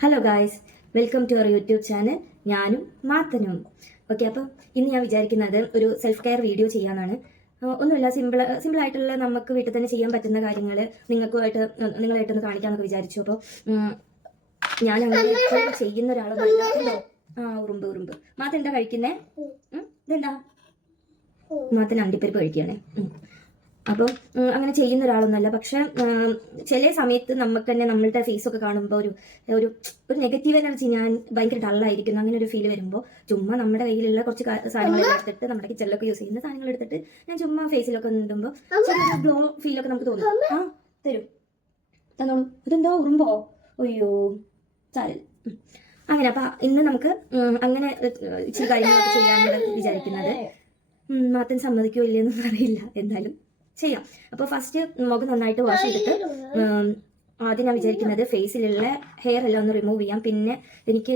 Hello guys, welcome to our YouTube channel. ഞാനും മാത്തനും. Okay, അപ്പോൾ ഇന്ന് ഞാൻ വിചാരിക്കുന്നത് ഒരു സെൽഫ് കെയർ വീഡിയോ ചെയ്യാനാണ്. ഒന്നുമില്ല, സിമ്പിളായിട്ടുള്ള നമുക്ക് വീട്ടിൽ തന്നെ ചെയ്യാൻ പറ്റുന്ന കാര്യങ്ങൾ നിങ്ങളായിട്ടൊന്ന് കാണിക്കാമെന്നൊക്കെ വിചാരിച്ചു. അപ്പോൾ ഞാൻ അങ്ങനെ എപ്പോഴും ചെയ്യുന്ന ഒരാളൊന്നുമല്ല. ഉറുമ്പ് മാത്ത എന്താ കഴിക്കുന്നേ? ഇതെന്താ? മാത്തന് അണ്ടിപ്പരിപ്പ് കഴിക്കുകയാണേ. അപ്പം അങ്ങനെ ചെയ്യുന്ന ഒരാളൊന്നുമല്ല. പക്ഷെ ചില സമയത്ത് നമുക്ക് തന്നെ നമ്മളുടെ ഫേസൊക്കെ കാണുമ്പോൾ ഒരു ഒരു ഒരു നെഗറ്റീവ് എനർജി, ഞാൻ ഭയങ്കര ഡള്ളായിരിക്കുന്നു അങ്ങനെ ഒരു ഫീൽ വരുമ്പോൾ ചുമ്മാ നമ്മുടെ കയ്യിലുള്ള കുറച്ച് സാധനങ്ങൾ എടുത്തിട്ട്, നമ്മുടെ കിച്ചണിലൊക്കെ യൂസ് ചെയ്യുന്ന സാധനങ്ങൾ എടുത്തിട്ട് ഞാൻ ചുമ്മാ ഫേസിലൊക്കെ ഇടുമ്പോൾ ചെറിയൊരു ഗ്ലോ ഫീലൊക്കെ നമുക്ക് തോന്നും. തരും, തന്നോളൂ. ഇതെന്തോ ഉറുമ്പോ? അയ്യോ ചാരൽ. അങ്ങനെ അപ്പം ഇന്ന് നമുക്ക് അങ്ങനെ ഇച്ചിരി കാര്യങ്ങളൊക്കെ ചെയ്യാനാണ് വിചാരിക്കുന്നത്. മാത്തൻ സമ്മതിക്കോ ഇല്ലയെന്നൊന്നും അറിയില്ല, എന്തായാലും ചെയ്യാം. അപ്പോൾ ഫസ്റ്റ് മുഖം നന്നായിട്ട് വാഷ് ചെയ്തിട്ട് ആദ്യം ഞാൻ വിചാരിക്കുന്നത് ഫേസിലുള്ള ഹെയർ എല്ലാം ഒന്ന് റിമൂവ് ചെയ്യാം. പിന്നെ എനിക്ക്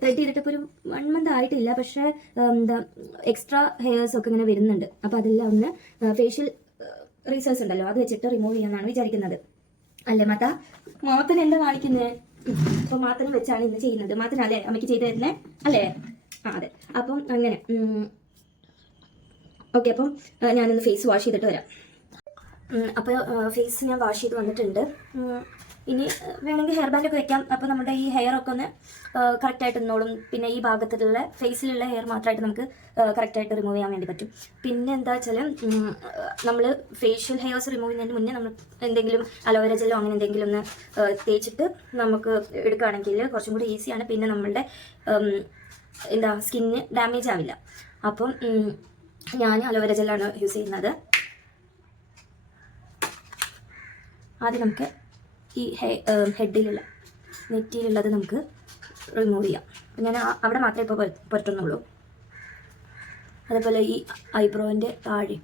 ത്രെഡ് ചെയ്തിട്ട് ഇപ്പോൾ ഒരു 1 മന്ത് ആയിട്ടില്ല, പക്ഷേ എന്താ എക്സ്ട്രാ ഹെയർസ് ഒക്കെ ഇങ്ങനെ വരുന്നുണ്ട്. അപ്പോൾ അതെല്ലാം ഒന്ന് ഫേഷ്യൽ റീസേഴ്സ് ഉണ്ടല്ലോ, അത് വെച്ചിട്ട് റിമൂവ് ചെയ്യാമെന്നാണ് വിചാരിക്കുന്നത്. അല്ലേ മാത്തന് എന്താ കാണിക്കുന്നത്? അപ്പോൾ മാത്തന് വെച്ചാണ് ഇന്ന് ചെയ്യുന്നത്. മാത്തനല്ലേ അമ്മയ്ക്ക് ചെയ്ത് തരുന്നേ അല്ലേ? അതെ. അപ്പം അങ്ങനെ ഓക്കെ. അപ്പം ഞാനൊന്ന് ഫേസ് വാഷ് ചെയ്തിട്ട് വരാം. അപ്പോൾ ഫേസ് ഞാൻ വാഷ് ചെയ്ത് വന്നിട്ടുണ്ട്. ഇനി വേണമെങ്കിൽ ഹെയർ ബാൻഡൊക്കെ വെക്കാം. അപ്പോൾ നമ്മുടെ ഈ ഹെയർ ഒക്കെ ഒന്ന് കറക്റ്റായിട്ട് നിന്നോളും. പിന്നെ ഈ ഭാഗത്തുള്ള ഫേസിലുള്ള ഹെയർ മാത്രമായിട്ട് നമുക്ക് കറക്റ്റായിട്ട് റിമൂവ് ചെയ്യാൻ വേണ്ടി പറ്റും. പിന്നെ എന്താ വെച്ചാൽ നമ്മൾ ഫേഷ്യൽ ഹെയർസ് റിമൂവ് ചെയ്യുന്നതിന് മുന്നേ നമ്മൾ എന്തെങ്കിലും അലോവേര ജെല്ലോ അങ്ങനെ എന്തെങ്കിലും ഒന്ന് തേച്ചിട്ട് നമുക്ക് എടുക്കുകയാണെങ്കിൽ കുറച്ചും കൂടി ഈസിയാണ്. പിന്നെ നമ്മളുടെ എന്താ സ്കിന്നിന് ഡാമേജ് ആവില്ല. അപ്പം ഞാൻ അലോവേര ജെല്ലാണ് യൂസ് ചെയ്യുന്നത്. ആദ്യം നമുക്ക് ഈ ഹെഡിലുള്ള നെറ്റിയിലുള്ളത് നമുക്ക് റിമൂവ് ചെയ്യാം. ഞാൻ അവിടെ മാത്രമേ ഇപ്പോൾ പുരട്ടുന്നുള്ളൂ. അതേപോലെ ഈ ഐബ്രോൻ്റെ താഴെ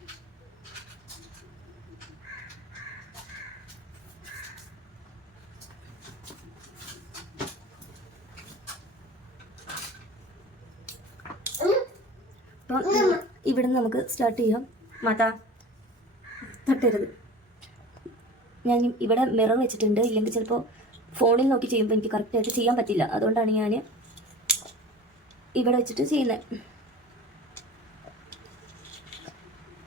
അപ്പോൾ ഇവിടുന്ന് നമുക്ക് സ്റ്റാർട്ട് ചെയ്യാം. മാതാ തട്ടരുത്. ഞാൻ ഇവിടെ മിറർ വെച്ചിട്ടുണ്ട്, ഇല്ലെങ്കിൽ ചിലപ്പോൾ ഫോണിൽ നോക്കി ചെയ്യുമ്പോൾ എനിക്ക് കറക്റ്റായിട്ട് ചെയ്യാൻ പറ്റില്ല. അതുകൊണ്ടാണ് ഞാൻ ഇവിടെ വെച്ചിട്ട് ചെയ്യുന്നത്.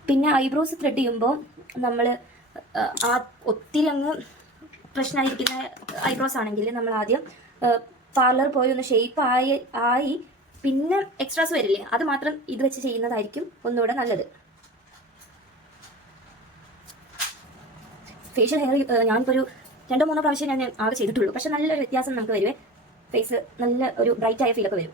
പിന്നെ ഐബ്രോസ് ത്രെഡ് ചെയ്യുമ്പോൾ നമ്മൾ ഒത്തിരി അങ്ങ് പ്രശ്നമായിരിക്കുന്ന ഐബ്രോസ് ആണെങ്കിൽ നമ്മൾ ആദ്യം പാർലർ പോയി ഒന്ന് ഷേപ്പ് ആയി പിന്നെ എക്സ്ട്രാസ് വരില്ലേ, അത് മാത്രം ഇത് വെച്ച് ചെയ്യുന്നതായിരിക്കും ഒന്നുകൂടെ നല്ലത്. ഫേഷ്യൽ ഹെയർ ഞാനിപ്പോൾ ഒരു 2-3 പ്രാവശ്യം ഞാൻ ആകെ ചെയ്തിട്ടുള്ളൂ. പക്ഷെ നല്ലൊരു വ്യത്യാസം നമുക്ക് വരുവേ. ഫേസ് നല്ല ഒരു ബ്രൈറ്റ് ആയ ഫീലൊക്കെ വരും.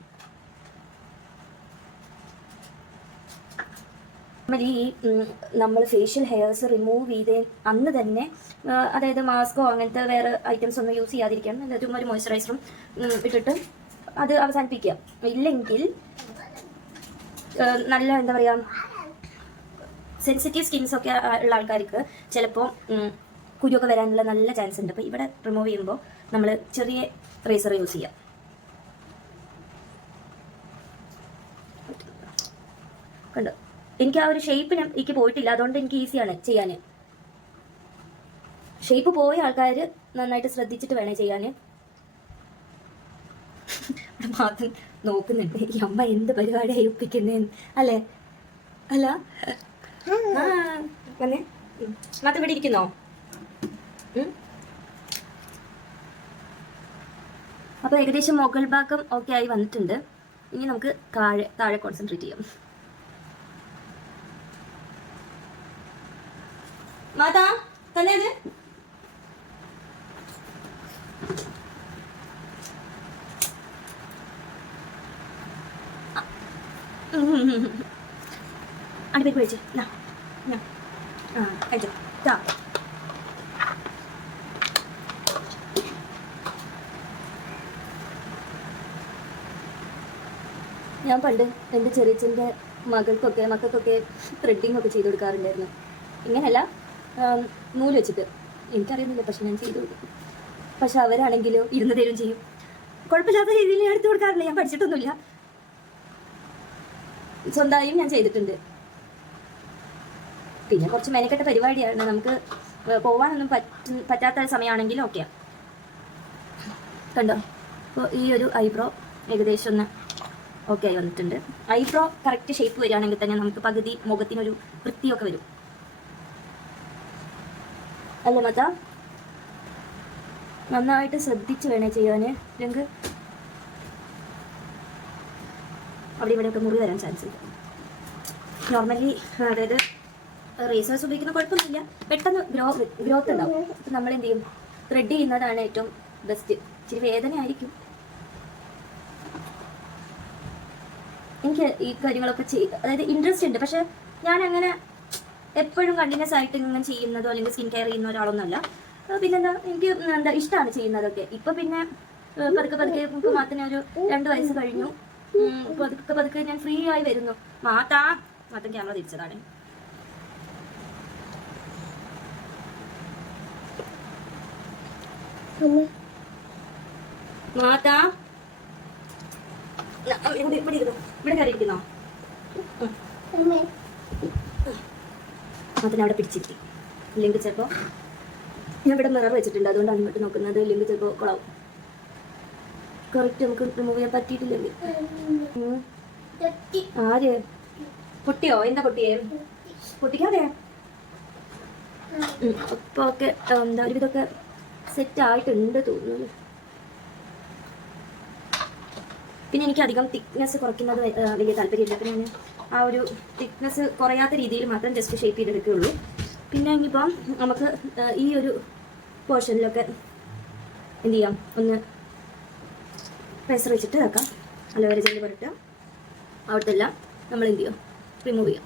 നമ്മൾ ഫേഷ്യൽ ഹെയർസ് റിമൂവ് ചെയ്ത് അന്ന് തന്നെ, അതായത് മാസ്കോ അങ്ങനത്തെ വേറെ ഐറ്റംസ് ഒന്നും യൂസ് ചെയ്യാതിരിക്കാം. ചുമ്മാ ഒരു മോയ്സ്ചറൈസറും ഇട്ടിട്ട് അത് അവസാനിപ്പിക്കുക. ഇല്ലെങ്കിൽ നല്ല എന്താ പറയുക, സെൻസിറ്റീവ് സ്കിൻസൊക്കെ ഉള്ള ആൾക്കാർക്ക് ചിലപ്പോൾ കുരുവൊക്കെ വരാനുള്ള നല്ല ചാൻസ് ഉണ്ട്. അപ്പോൾ ഇവിടെ റിമൂവ് ചെയ്യുമ്പോൾ നമ്മൾ ചെറിയ റേസർ യൂസ് ചെയ്യാം. കണ്ടോ, എനിക്ക് ആ ഒരു ഷേപ്പ് എനിക്ക് പോയിട്ടില്ല, അതുകൊണ്ട് എനിക്ക് ഈസിയാണ് ചെയ്യാൻ. ഷേപ്പ് പോയ ആൾക്കാർ നന്നായിട്ട് ശ്രദ്ധിച്ചിട്ട് വേണേ ചെയ്യാൻ. മാത്രം നോക്കുന്നുണ്ട് ഈ അമ്മ എന്ത് പരിപാടിയായി ഒപ്പിക്കുന്നേന്ന് അല്ലേ? അല്ല വന്നേ, മാത്രം ഇവിടെ ഇരിക്കുന്നോ? അപ്പോൾ ഏകദേശം മുകൾ ഭാഗം ഓക്കെ ആയി വന്നിട്ടുണ്ട്. ഇനി നമുക്ക് താഴെ കോൺസെൻട്രേറ്റ് ചെയ്യാം. മാതാ തന്നേത് അടിപേര് കഴിച്ചു. കഴിച്ചോ. ഞാൻ പണ്ട് എൻ്റെ ചെറിയച്ഛൻ്റെ മക്കൾക്കൊക്കെ ത്രെഡിങ് ഒക്കെ ചെയ്ത് കൊടുക്കാറുണ്ടായിരുന്നു. ഇങ്ങനെയല്ല, നൂല് വെച്ചിട്ട്. എനിക്കറിയുന്നില്ല, പക്ഷെ ഞാൻ ചെയ്ത് കൊടുക്കും. പക്ഷെ അവരാണെങ്കിലോ ഇരുന്ന് തരും ചെയ്യും. കുഴപ്പമില്ലാത്ത രീതിയിൽ ഞാൻ എടുത്തു കൊടുക്കാറില്ല. ഞാൻ പഠിച്ചിട്ടൊന്നുമില്ല, സ്വന്തമായും ഞാൻ ചെയ്തിട്ടുണ്ട്. പിന്നെ കുറച്ച് മെനക്കെട്ട പരിപാടിയാണ്. നമുക്ക് പോവാനൊന്നും പറ്റാത്ത സമയമാണെങ്കിലും ഓക്കെയാണ്. കണ്ടോ, അപ്പോൾ ഈ ഒരു ഐബ്രോ ഏകദേശം ഒന്ന് ഓക്കെ ആയി വന്നിട്ടുണ്ട്. ഐബ്രോ കറക്റ്റ് ഷേപ്പ് വരികയാണെങ്കിൽ തന്നെ നമുക്ക് പകുതി മുഖത്തിനൊരു വൃത്തിയൊക്കെ വരും അല്ലേ മത? നന്നായിട്ട് ശ്രദ്ധിച്ച് വേണേ ചെയ്യാൻ. അല്ലെങ്കിൽ അവിടെ ഇവിടെയൊക്കെ മുറി വരാൻ ചാൻസ് ഉണ്ട്. നോർമലി അതായത് റേസേഴ്സ് ഉപയോഗിക്കുന്ന കുഴപ്പമൊന്നുമില്ല, പെട്ടെന്ന് ഗ്രോത്ത് ഉണ്ടാവും. അപ്പം നമ്മൾ എന്ത് ചെയ്യും, ത്രെഡ് ചെയ്യുന്നതാണ് ഏറ്റവും ബെസ്റ്റ്. ഇച്ചിരി വേദനയായിരിക്കും. എനിക്ക് ഈ കാര്യങ്ങളൊക്കെ അതായത് ഇൻട്രസ്റ്റ് ഉണ്ട്, പക്ഷെ ഞാൻ അങ്ങനെ എപ്പോഴും കണ്ടിന്യൂസ് ആയിട്ട് ഇങ്ങനെ ചെയ്യുന്നതോ അല്ലെങ്കിൽ സ്കിൻ കെയർ ചെയ്യുന്ന ഒരാളൊന്നുമല്ല. പിന്നെന്താ, എനിക്ക് എന്താ ഇഷ്ടമാണ് ചെയ്യുന്നതൊക്കെ. ഇപ്പൊ പിന്നെ പതുക്കെ ഇപ്പൊ മാത്രമേ ഒരു 2 വയസ്സ് കഴിഞ്ഞു. പതുക്കെ ഞാൻ ഫ്രീ ആയി വരുന്നു. മാത്രം ക്യാമറ തിരിച്ചതാണ്. ഇവിടെ കയറിയിരിക്കുന്നോ? അതിനെ അവിടെ പിടിച്ചിരുത്തി. ഇല്ലെങ്കിൽ ചിലപ്പോൾ ഞാൻ ഇവിടെ മിറർ വെച്ചിട്ടുണ്ട്, അതുകൊണ്ടാണ് ഇങ്ങോട്ട് നോക്കുന്നത്. ഇല്ലെങ്കിൽ ചിലപ്പോൾ കുളവും കറക്റ്റ് നമുക്ക് റിമൂവ് ചെയ്യാൻ പറ്റിയിട്ടില്ലെങ്കിൽ. ആര് പൊട്ടിയോ? എന്താ പൊട്ടിയേ? പൊട്ടിക്കാതെ അപ്പൊ ഒക്കെ എന്താ ഒരുവിധമൊക്കെ സെറ്റ് ആയിട്ടുണ്ട് തോന്നുന്നു. പിന്നെ എനിക്ക് അധികം തിക്നെസ് കുറയ്ക്കുന്നത് വലിയ താല്പര്യമില്ല. പിന്നെ ഞാൻ ആ ഒരു തിക്നെസ് കുറയാത്ത രീതിയിൽ മാത്രം ജസ്റ്റ് ഷേപ്പ് ചെയ്തെടുക്കുകയുള്ളൂ. പിന്നെ ഇനിയിപ്പം നമുക്ക് ഈ ഒരു പോർഷനിലൊക്കെ എന്ത് ചെയ്യാം, ഒന്ന് പ്രഷർ വെച്ചിട്ട് ഇതാക്കാം. അലോവേര ജെല്ല് പുരട്ടുക. അവിടുത്തെ എല്ലാം നമ്മൾ എന്ത് ചെയ്യാം, റിമൂവ് ചെയ്യാം.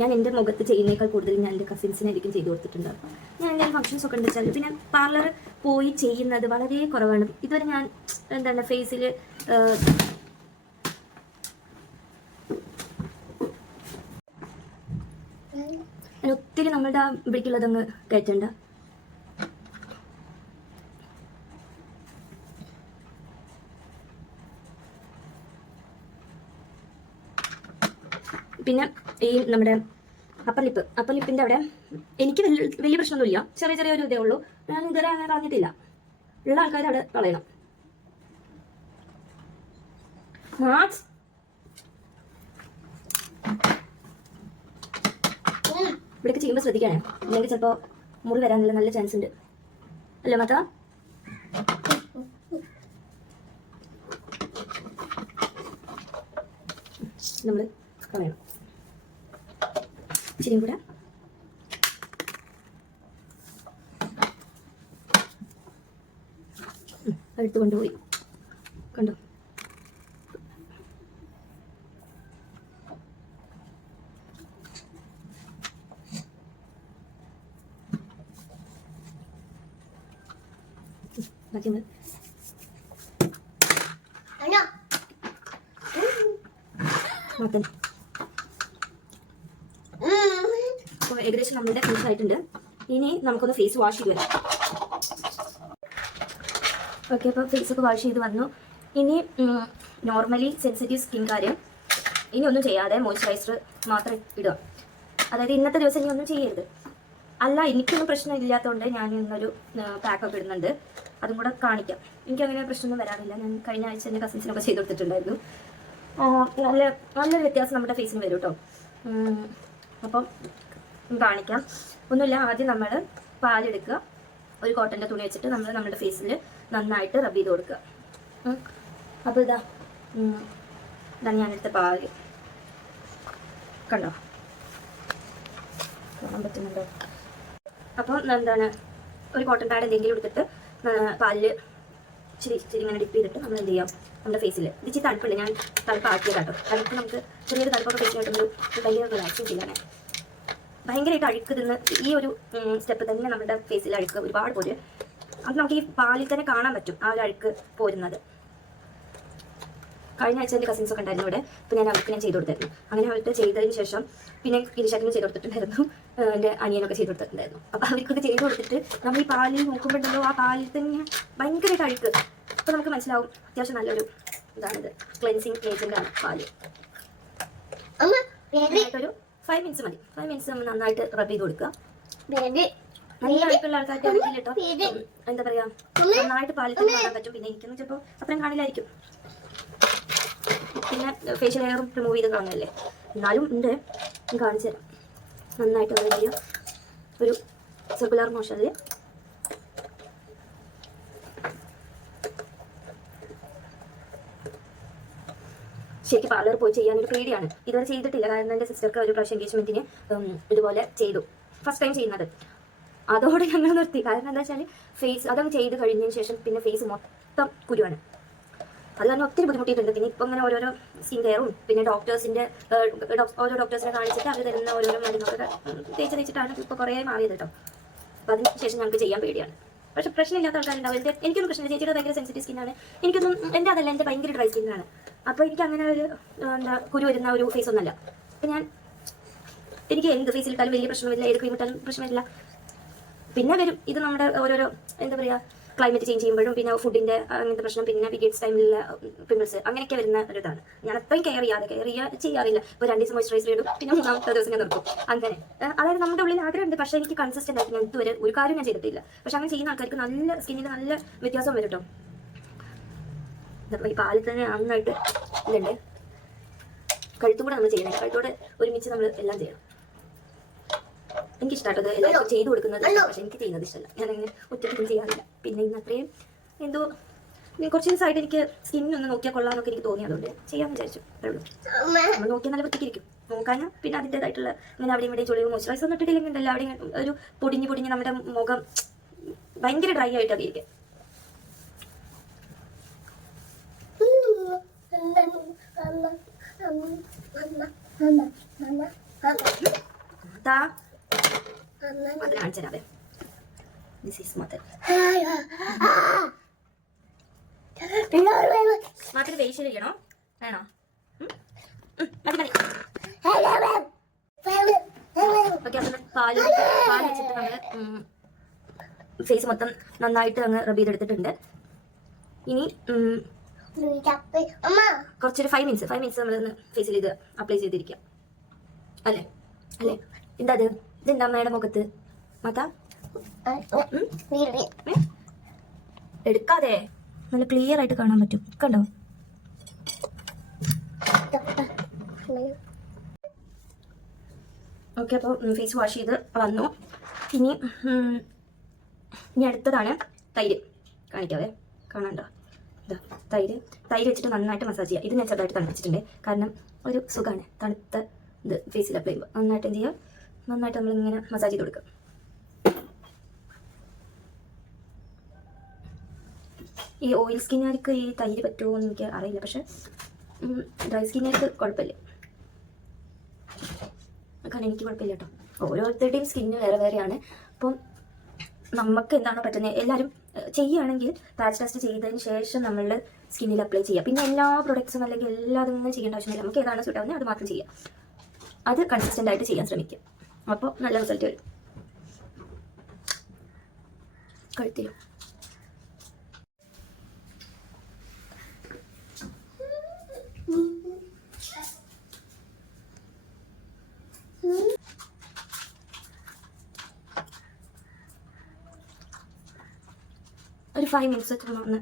ഞാൻ എൻ്റെ മുഖത്ത് ചെയ്യുന്നേക്കാൾ കൂടുതൽ ഞാൻ എൻ്റെ കസിൻസിനായിരിക്കും ചെയ്തു കൊടുത്തിട്ടുണ്ട്. അപ്പം ഞാൻ എന്തെങ്കിലും ഫംഗ്ഷൻസ് ഒക്കെ ഉണ്ടെച്ചാൽ പിന്നെ പാർലർ പോയി ചെയ്യുന്നത് വളരെ കുറവാണ്. ഇതുവരെ ഞാൻ എന്താണ് ഫേസിൽ ഒത്തിരി നമ്മളുടെ ഇവിടേക്കുള്ളതങ്ങ് കയറ്റണ്ട. പിന്നെ ഈ നമ്മുടെ അപ്പർ ലിപ്പിൻ്റെ അവിടെ എനിക്ക് വലിയ പ്രശ്നമൊന്നുമില്ല, ചെറിയൊരു ഇതേ ഉള്ളൂ. ഞാൻ ഇതുവരെ അങ്ങനെ കളഞ്ഞിട്ടില്ല. ഉള്ള ആൾക്കാർ അവിടെ കളയണം. ഇവിടേക്ക് ചെയ്യുമ്പോൾ ശ്രദ്ധിക്കണേ, അല്ലെങ്കിൽ ചിലപ്പോൾ മുറി വരാനുള്ള നല്ല ചാൻസ് ഉണ്ട്. അല്ലേ മാത്ത? നമ്മൾ കളയണം ഇച്ചിരിയും കൂടെ. അടുത്ത് കൊണ്ടുപോയി കണ്ടോ. മത്തൻ അപ്പോൾ ഏകദേശം നമ്മളുടെ ഫിനിഷ് ആയിട്ടുണ്ട്. ഇനി നമുക്കൊന്ന് ഫേസ് വാഷ് ചെയ്ത് വരാം. ഓക്കെ, അപ്പോൾ ഫേസൊക്കെ വാഷ് ചെയ്ത് വന്നു. ഇനി നോർമലി സെൻസിറ്റീവ് സ്കിൻകാര് ഇനി ഒന്നും ചെയ്യാതെ മോയ്സ്ചറൈസർ മാത്രം ഇടുക. അതായത് ഇന്നത്തെ ദിവസം ഇനി ഒന്നും ചെയ്യരുത്. അല്ല, എനിക്കൊന്നും പ്രശ്നമില്ലാത്തതുകൊണ്ട് ഞാൻ ഇന്നൊരു പാക്കൊക്കെ ഇടുന്നുണ്ട്. അതും കൂടെ കാണിക്കാം. എനിക്കങ്ങനെ പ്രശ്നമൊന്നും വരാറില്ല. ഞാൻ കഴിഞ്ഞ ആഴ്ച എൻ്റെ കസിൻസിനൊക്കെ ചെയ്ത് കൊടുത്തിട്ടുണ്ടായിരുന്നു. നല്ലൊരു വ്യത്യാസം നമ്മുടെ ഫേസിന് വരും കേട്ടോ. അപ്പം കാണിക്കാം. ഒന്നുമില്ല, ആദ്യം നമ്മൾ പാലെടുക്കുക. ഒരു കോട്ടൻ്റെ തുണി വെച്ചിട്ട് നമ്മൾ നമ്മുടെ ഫേസിൽ നന്നായിട്ട് റബ് ചെയ്ത് കൊടുക്കുക. അപ്പോൾ ഇതാണ് ഞാനെടുത്ത പാല്. കണ്ടോ, കാണാൻ പറ്റുന്നുണ്ടോ? അപ്പോൾ എന്താണ്, ഒരു കോട്ടൺ പാഡ് എന്തെങ്കിലും എടുത്തിട്ട് പാലിൽ ഇച്ചിരി ഇങ്ങനെ ഡിപ്പ് ചെയ്തിട്ട് നമ്മൾ എന്ത് ചെയ്യാം, നമ്മുടെ ഫേസിൽ ഇച്ചിരി തണുപ്പുണ്ട്, ഞാൻ തണുപ്പാക്കിയത് കേട്ടോ. തണുപ്പ് നമുക്ക് ചെറിയൊരു തണുപ്പൊക്കെ ഫേസിൽ കിട്ടുമ്പോൾ ഭയങ്കര റിലാക്സിങ് ചെയ്യാനാണ്. ഭയങ്കരമായിട്ട് അഴുക്ക് തിന്ന് ഈ ഒരു സ്റ്റെപ്പ് തന്നെ നമ്മുടെ ഫേസിൽ അഴുക്ക് ഒരുപാട് പോര്. അത് നമുക്ക് ഈ പാലിൽ തന്നെ കാണാൻ പറ്റും ആ ഒരു അഴുക്ക് പോരുന്നത്. കഴിഞ്ഞ ആഴ്ച എൻ്റെ കസിൻസ് ഒക്കെ ഉണ്ടായിരുന്നു ഇവിടെ. അപ്പോൾ ഞാൻ അവർക്ക് ഞാൻ ചെയ്ത് കൊടുത്തായിരുന്നു. അങ്ങനെ അവർക്ക് ചെയ്തതിന് ശേഷം പിന്നെ ഇരുശാറ്റിനും ചെയ്ത് കൊടുത്തിട്ടുണ്ടായിരുന്നു, എൻ്റെ അനിയനൊക്കെ ചെയ്ത് കൊടുത്തിട്ടുണ്ടായിരുന്നു. അപ്പോൾ അവർക്കൊക്കെ ചെയ്ത് കൊടുത്തിട്ട് നമ്മൾ ഈ പാലിൽ നോക്കുമ്പോഴല്ലോ ആ പാലിൽ തന്നെ ഭയങ്കരമായിട്ട് അഴുക്ക്. അപ്പോൾ നമുക്ക് മനസ്സിലാവും അത്യാവശ്യം നല്ലൊരു ഇതാണിത്. ക്ലെൻസിങ് ഏജൻ്റാണ് പാല്. ഒരു 5 മിനിറ്റ്സ് മതി. 5 മിനിറ്റ്സ് നമ്മൾ നന്നായിട്ട് റബ് ചെയ്ത് കൊടുക്കുക. നല്ല അടുപ്പുള്ള ആൾക്കാർക്ക് ആണെങ്കിൽ കേട്ടോ എന്താ പറയാ നന്നായിട്ട് പാലിൽ തന്നെ കാണാൻ പറ്റും. പിന്നെ എനിക്കൊന്നും ചിലപ്പോൾ അത്രയും കാണില്ലായിരിക്കും. പിന്നെ ഫേഷ്യൽ ഹെയറും റിമൂവ് ചെയ്ത് കാണുന്നല്ലേ, എന്നാലും ഉണ്ട്. കാണിച്ചു തരാം. നന്നായിട്ട് വലിയ ഒരു സർക്കുലർ മോഷനിൽ ശരിക്കും പാർലർ പോയി ചെയ്യാനൊരു പേടിയാണ്. ഇതുവരെ ചെയ്തിട്ടില്ല. കാരണം എൻ്റെ സിസ്റ്റർക്ക് ഒരു പ്രാവശ്യം എൻഗേജ്മെൻറ്റിന് ഇതുപോലെ ചെയ്തു. ഫസ്റ്റ് ടൈം ചെയ്യുന്നത്. അതോടെ ഞങ്ങൾ നിർത്തി. കാരണം എന്താ വെച്ചാൽ ഫേസ് അതങ്ങ് ചെയ്ത് കഴിഞ്ഞതിന് ശേഷം പിന്നെ ഫേസ് മൊത്തം കുരുവാണ്. അത് കാരണം ഒത്തിരി ബുദ്ധിമുട്ടിയിട്ടുണ്ട്. പിന്നെ ഇപ്പം അങ്ങനെ ഓരോരോ സ്കിൻ കെയറും പിന്നെ ഡോക്ടേഴ്സിൻ്റെ ഓരോ ഡോക്ടേഴ്സിനെ കാണിച്ചിട്ട് അവർ തരുന്ന ഓരോരോ മരുന്നൊക്കെ തേച്ചിട്ടാണ് ഇപ്പോൾ കുറേ മാറിയത് കേട്ടോ. അപ്പോൾ അതിന് ശേഷം ഞങ്ങൾക്ക് ചെയ്യാൻ പേടിയാണ്. പക്ഷേ പ്രശ്നമില്ലാത്ത ആൾക്കാരുണ്ടാവും. എനിക്കൊന്നും പ്രശ്നമില്ല. ചേച്ചിയുടെ ഭയങ്കര സെൻസിറ്റീവ് സ്കിന്നാണ്. എനിക്കൊന്നും എൻ്റെ അതല്ല, എൻ്റെ ഭയങ്കര ഡ്രൈ സ്കിന്നാണ്. അപ്പോൾ എനിക്ക് അങ്ങനെ ഒരു കുരു വരുന്ന ഒരു ഫേസ് ഒന്നല്ല. അപ്പം എനിക്ക് എന്ത് ഫേസിലിട്ടാലും വലിയ പ്രശ്നമില്ല, ഏത് ക്രീം ഇട്ടാലും പ്രശ്നമില്ല. പിന്നെ വരും ഇത് നമ്മുടെ ഓരോരോ എന്താ പറയുക ക്ലൈമറ്റ് ചേഞ്ച് ചെയ്യുമ്പോഴും പിന്നെ ഫുഡിൻ്റെ അങ്ങനത്തെ പ്രശ്നം, പിന്നെ പീരിയഡ്സ് ടൈമിലുള്ള പിമ്പിൾസ്, അങ്ങനെയൊക്കെ വരുന്ന ഒരു ഇതാണ്. ഞാൻ അത്രയും കെയർ ചെയ്യാറില്ല. ഇപ്പോൾ 2 ദിവസം മോയ്സ്ചറൈസർ ഇടും, പിന്നെ 3ാമത്തെ ദിവസം ഞാൻ നിർത്തും. അങ്ങനെ അതായത് നമ്മുടെ ഉള്ളിൽ ആഗ്രഹമുണ്ട്. പക്ഷേ എനിക്ക് കൺസിസ്റ്റൻ്റ് ആയിട്ട് ഞാൻ ഇതുവരെ ഒരു കാര്യം ഞാൻ ചെയ്തിട്ടില്ല. പക്ഷെ അങ്ങനെ ചെയ്യുന്ന ആൾക്കാർക്ക് നല്ല സ്കിന്നിൽ നല്ല വ്യത്യാസം വരും കേട്ടോ. ഈ പാലിൽ തന്നെ നന്നായിട്ട് ഇതുണ്ട്. കഴുത്തും കൂടെ നമ്മൾ ചെയ്യണം. കഴുത്തോടെ ഒരുമിച്ച് നമ്മൾ എല്ലാം ചെയ്യണം. എനിക്കിഷ്ടമായിട്ടത് എല്ലാവർക്കും ചെയ്തു കൊടുക്കുന്നത്. പക്ഷെ എനിക്ക് ചെയ്യുന്നത് ഇഷ്ടമല്ല. ഞാനങ്ങനെ ഒറ്റയ്ക്കൊന്നും ചെയ്യാറില്ല. പിന്നെ ഇന്ന് അത്രയും എന്തോ കുറച്ച് ദിവസമായിട്ട് എനിക്ക് സ്കിന്നൊന്ന് നോക്കിയാൽ കൊള്ളാമെന്നൊക്കെ എനിക്ക് തോന്നി. അതുകൊണ്ട് ചെയ്യാമെന്ന് വിചാരിച്ചു. അത്രേ ഉള്ളൂ. നമ്മൾ നോക്കിയാൽ നല്ല വൃത്തിക്കിരിക്കും. നോക്കാൻ പിന്നെ അതിൻ്റെതായിട്ടുള്ള ഇങ്ങനെ അവിടെയും ഇവിടെയും ചുളിവ് മോയ്സ്ചറൈസർ ഒന്നും ഇട്ടിട്ടില്ലെങ്കിൽ ഉണ്ടല്ലോ അവിടെ ഒരു പൊടിഞ്ഞ് നമ്മുടെ മുഖം ഭയങ്കര ഡ്രൈ ആയിട്ടൊക്കെ ഇരിക്കും. അത് കാണിച്ചു തരാവേ. This is mother. മാത്രം ഫേഷ്യൽ ചെയ്യണോ? വേണോ? മതി. ഓക്കെ, അപ്പം പാല് വെച്ചിട്ട് നമ്മൾ ഫേസ് മൊത്തം നന്നായിട്ട് അങ്ങ് റബ് ചെയ്തെടുത്തിട്ടുണ്ട്. ഇനി കുറച്ചൊരു 5 മിനിറ്റ്സ് നമ്മളൊന്ന് ഫേസിൽ ഇത് അപ്ലൈ ചെയ്തിരിക്കാം. അല്ലേ എന്താ അത്? ഇതെന്താ അമ്മയുടെ മുഖത്ത് മാതാ? എടുക്കാതെ നല്ല ക്ലിയർ ആയിട്ട് കാണാൻ പറ്റും. കണ്ടോ? ഓക്കെ, അപ്പോൾ ഫേസ് വാഷ് ചെയ്ത് വന്നു. ഇനി അടുത്തതാണ് തൈര്. കാണിക്കാവേ, കാണാണ്ടോ? തൈര് വെച്ചിട്ട് നന്നായിട്ട് മസാജ് ചെയ്യുക. ഇത് ഞാൻ ചെറുതായിട്ട് തണുപ്പിച്ചിട്ടുണ്ട്. കാരണം ഒരു സുഖമാണ് തണുത്ത ഇത് ഫേസിൽ അപ്ലൈ ചെയ്യുമ്പോൾ. നന്നായിട്ട് എന്ത് ചെയ്യുക, നന്നായിട്ട് നമ്മളിങ്ങനെ മസാജ് ചെയ്ത് കൊടുക്കുക. ഈ ഓയിൽ സ്കിന്നുകാർക്ക് ഈ തൈര് പറ്റുമോ എന്ന് എനിക്ക് അറിയില്ല. പക്ഷെ ഡ്രൈ സ്കിന്നുകാർക്ക് കുഴപ്പമില്ല. കാരണം എനിക്ക് കുഴപ്പമില്ല കേട്ടോ. ഓരോരുത്തരുടെയും സ്കിന്ന് വേറെയാണ്. അപ്പം നമുക്ക് എന്താണോ പറ്റുന്നത് എല്ലാവരും ചെയ്യുകയാണെങ്കിൽ പാച്ച് ടെസ്റ്റ് ചെയ്തതിന് ശേഷം നമ്മൾ സ്കിന്നിൽ അപ്ലൈ ചെയ്യുക. പിന്നെ എല്ലാ പ്രൊഡക്ട്സും അല്ലെങ്കിൽ എല്ലാതും ചെയ്യേണ്ട ആവശ്യമില്ല. നമുക്ക് ഏതാണ് സൂട്ടാവുന്നത് അത് മാത്രം ചെയ്യുക. അത് കൺസിസ്റ്റൻ്റ് ആയിട്ട് ചെയ്യാൻ ശ്രമിക്കുക. അപ്പോൾ നല്ല റിസൾട്ട് വരും. കഴുത്തിലും ഒരു 5 മിനിറ്റ്സ് ഒന്ന്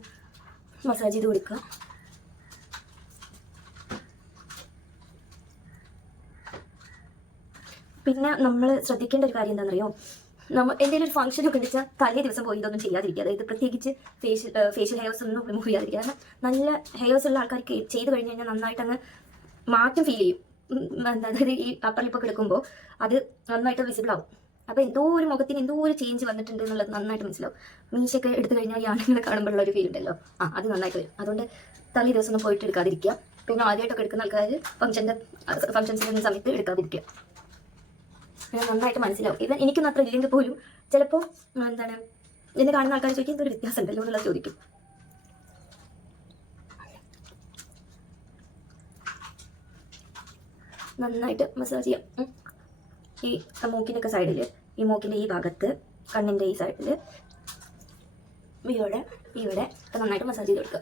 മസാജ് ചെയ്ത് കൊടുക്കുക. പിന്നെ നമ്മൾ ശ്രദ്ധിക്കേണ്ട ഒരു കാര്യം എന്താണെന്നറിയോ? നമ്മൾ എന്തെങ്കിലും ഒരു ഫംഗ്ഷനൊക്കെ ഉണ്ടെച്ചാൽ തലേ ദിവസം പോയി ഇതൊന്നും ചെയ്യാതിരിക്കുക. അതായത് പ്രത്യേകിച്ച് ഫേഷ്യൽ ഹെയർസ് ഒന്നും റിമൂവ് ചെയ്യാതിരിക്കുക. കാരണം നല്ല ഹെയർസ് ഉള്ള ആൾക്കാർക്ക് ചെയ്ത് കഴിഞ്ഞ് കഴിഞ്ഞാൽ നന്നായിട്ട് അങ്ങ് മാറ്റം ഫീൽ ചെയ്യും. അതായത് ഈ അപ്പർ ലിപ്പൊക്കെ എടുക്കുമ്പോൾ അത് നന്നായിട്ട് വിസിബിൾ ആവും. അപ്പോൾ എന്തോ ഒരു മുഖത്തിന് എന്തോ ഒരു ചേഞ്ച് വന്നിട്ടുണ്ട് എന്നുള്ളത് നന്നായിട്ട് മനസ്സിലാവും. മീശയൊക്കെ എടുത്തു കഴിഞ്ഞാൽ ഈ ആണുങ്ങളെ കാണുമ്പോഴുള്ള ഒരു ഫീൽ ഉണ്ടല്ലോ, അത് നന്നായിട്ട് വരും. അതുകൊണ്ട് തലേ ദിവസം ഒന്നും പോയിട്ട് എടുക്കാതിരിക്കുക. പിന്നെ ആദ്യമായിട്ടൊക്കെ എടുക്കുന്ന ആൾക്കാർ ഫംഗ്ഷൻസിൻ്റെ സമയത്ത് എടുക്കാതിരിക്കുക. നന്നായിട്ട് മനസ്സിലാവും. ഇവൻ എനിക്കൊന്നും അത്ര ഇല്ലെങ്കിൽ പോലും ചിലപ്പോൾ എന്താണ് എന്നെ കാണുന്ന ആൾക്കാർ ചോദിക്കും എന്തൊരു വ്യത്യാസം ഉണ്ടല്ലോ എന്നുള്ളത് ചോദിക്കും. നന്നായിട്ട് മസാജ് ചെയ്യാം. ഈ മൂക്കിൻ്റെയൊക്കെ സൈഡിൽ, ഈ മൂക്കിൻ്റെ ഈ ഭാഗത്ത്, കണ്ണിൻ്റെ ഈ സൈഡിൽ, ഇവിടെ നന്നായിട്ട് മസാജ് ചെയ്ത് കൊടുക്കുക.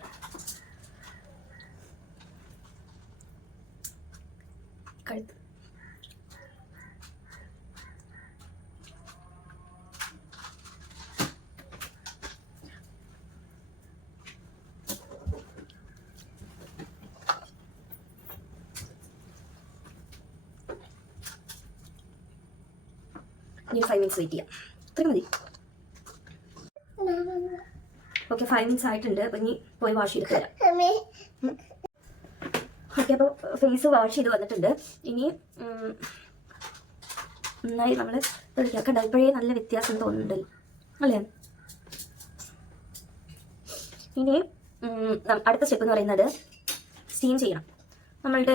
കഴുത്ത് ഇനി 5 മിനിറ്റ്സ് വെയിറ്റ് ചെയ്യാം. ഇത്രയും മതി. ഓക്കെ, 5 മിനിറ്റ്സ് ആയിട്ടുണ്ട്. അപ്പോൾ ഇനി പോയി വാഷ് ചെയ്തിട്ട് വരാം. ഓക്കെ, അപ്പോൾ ഫേസ് വാഷ് ചെയ്ത് വന്നിട്ടുണ്ട്. ഇനി നന്നായി നമ്മൾ കണ്ട ഇപ്പോഴേ നല്ല വ്യത്യാസം തോന്നുന്നുണ്ടല്ലോ അല്ലേ. ഇനി അടുത്ത സ്റ്റെപ്പ് എന്ന് പറയുന്നത് സ്റ്റീം ചെയ്യണം. നമ്മളുടെ